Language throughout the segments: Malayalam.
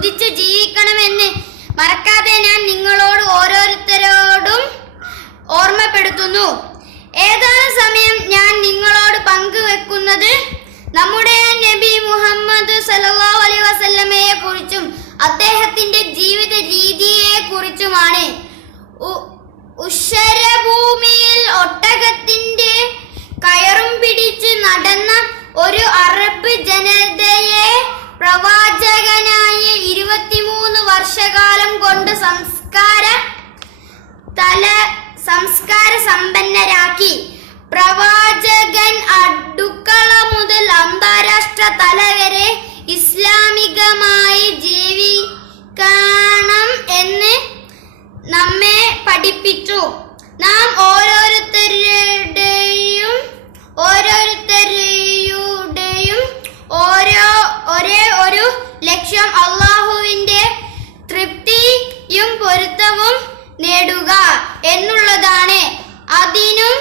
സ്തുതിച്ച് ജീവിക്കണമെന്ന് മറക്കാതെ ഞാൻ നിങ്ങളോട് ഓരോരുത്തരോടും ഓർമ്മപ്പെടുത്തുന്നു. ഏതാനും സമയം ഞാൻ നിങ്ങളോട് പങ്കുവെക്കുന്നത് നമ്മുടെ നബി മുഹമ്മദ് സല്ലല്ലാഹു അലൈഹി വസല്ലമയെ കുറിച്ചും അദ്ദേഹത്തിന്റെ ജീവിത രീതിയെ കുറിച്ചുമാണ്. ഉഷരഭൂമിയിൽ ഒട്ടകത്തിന്റെ കയറും പിടിച്ച് നടന്ന ഒരു അറബ് ജനതയെ പ്രവാചകനായ 23 വർഷകാലം കൊണ്ട് സംസ്കാര സമ്പന്നരാക്കി. പ്രവാചകൻ അടുക്കള മുതൽ അന്താരാഷ്ട്ര തല വരെ ഇസ്ലാമികമായി ജീവിക്കണം എന്ന് നമ്മെ പഠിപ്പിച്ചു. നാം ഓരോരുത്തരുടെയും ഒരേ ഒരു ലക്ഷ്യം അള്ളാഹുവിന്റെ തൃപ്തിയും പൊരുത്തവും നേടുക എന്നുള്ളതാണ്. അതിനും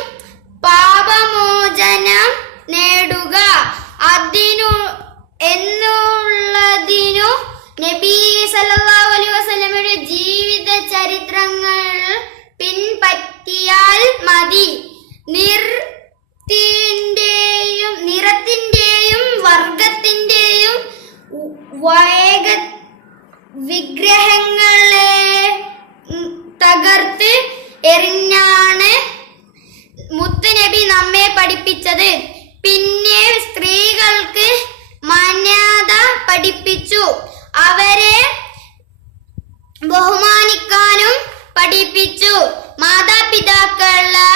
പാപമോചനം നേടുക എന്നുള്ളതിനു നബി സല്ലല്ലാഹു അലൈഹി വസല്ലമയുടെ ജീവിത ചരിത്രങ്ങൾ പിൻപറ്റിയാൽ മതി. നിറത്തിന്റെയും വർഗത്തിന്റെയും വിഗ്രഹങ്ങളെ തകർത്ത് എറിഞ്ഞാണ് മുത്തുനബി നമ്മെ പഠിപ്പിച്ചത്. പിന്നെ സ്ത്രീകൾക്ക് മാന്യത പഠിപ്പിച്ചു. അവരെ ബഹുമാനിക്കാനും പഠിപ്പിച്ചു. മാതാപിതാക്കളെ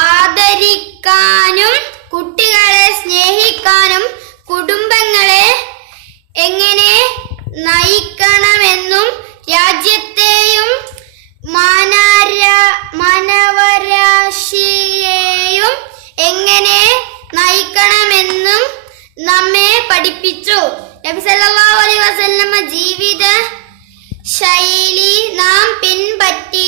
ആദരിക്കാനും കുട്ടികളെ സ്നേഹിക്കാനും കുടുംബങ്ങളെ എങ്ങനെ നയിക്കണമെന്നും രാജ്യത്തെയും മാനവരാശിയെയും എങ്ങനെ നയിക്കണമെന്നും നമ്മെ പഠിപ്പിച്ചു. നബി സല്ലല്ലാഹു അലൈഹി വസല്ലമ ജീവിത ശൈലി നാം പിൻപറ്റുകയാണെങ്കിൽ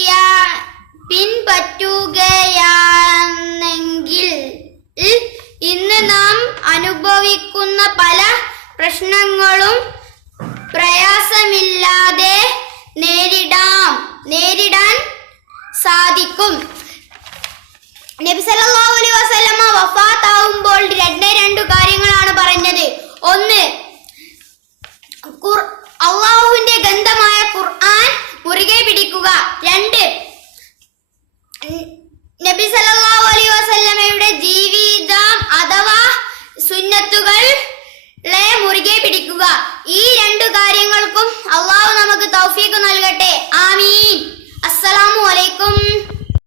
ഇന്ന് നാം അനുഭവിക്കുന്ന പല പ്രശ്നങ്ങളും പ്രയാസമില്ലാതെ നേരിടാൻ സാധിക്കും. നബി സല്ലല്ലാഹു അലൈഹി വസല്ലമ വഫാത്താവുമ്പോൾ രണ്ട് കാര്യങ്ങളാണ് പറഞ്ഞത്. ഒന്ന്, അള്ളാഹുവിന്റെ ഗ്രന്ഥമായ ഖുർആൻ മുറുകെ പിടിക്കുക. 2, നബി സല്ലല്ലാഹു അലൈഹി വസല്ലമയുടെ ജീവിതം അഥവാ സുന്നത്തുകളെ മുറുകെ പിടിക്കുക. ഈ 2 കാര്യങ്ങൾക്കും അള്ളാഹു നമുക്ക് തൗഫീഖ് നൽകട്ടെ. ആമീൻ. അസ്സലാമു അലൈക്കും.